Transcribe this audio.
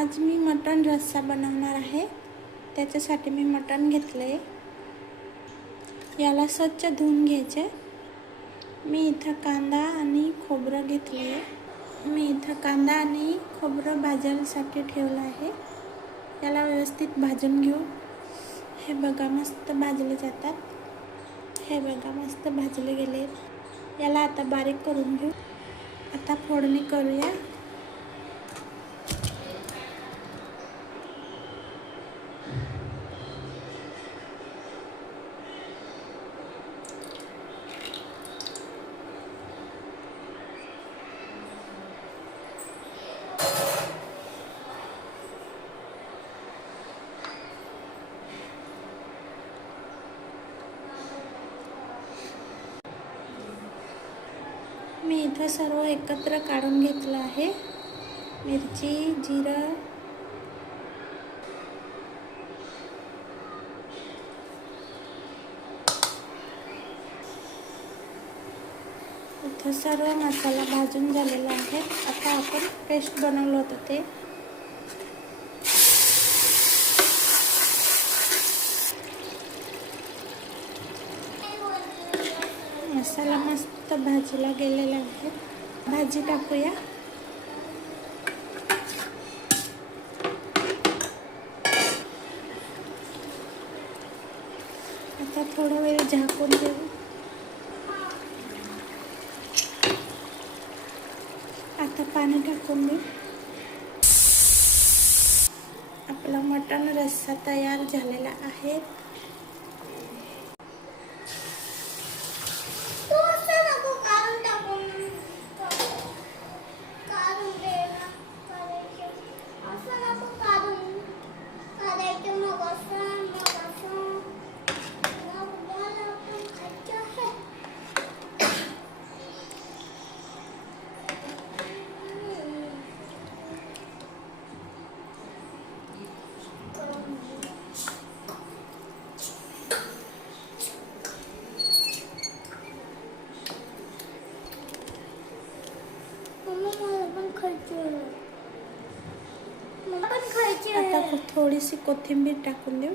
आज मी मटण रस्सा बनवणार आहे। त्याच्यासाठी मी मटण घेतले, याला स्वच्छ धुवून घ्यायचे। मी इथं कांदा आणि खोबरं घेतले। मी इथं कांदा आणि खोबरं भाजायसाठी ठेवलं आहे। याला व्यवस्थित भाजून घेऊ। हे बघा मस्त भाजले जातात। हे बघा मस्त भाजले गेले। याला आता बारीक करून घेऊ। आता फोडणी करूया। मी इथं सर्व एकत्र काढून घेतलं आहे। मिरची, जिरं, इथं सर्व मसाला भाजून झालेला आहे। आता आपण पेस्ट बनवलं होतं ते मसाला मस्त भाजीला गेलेला आहे। भाजी टाकूया। आता थोडा वेळ झाकून देऊ। आता पाणी टाकून देऊ। आपला मटण रस्सा तयार झालेला आहे। आता थोडीशी कोथिंबीर टाकून देऊ।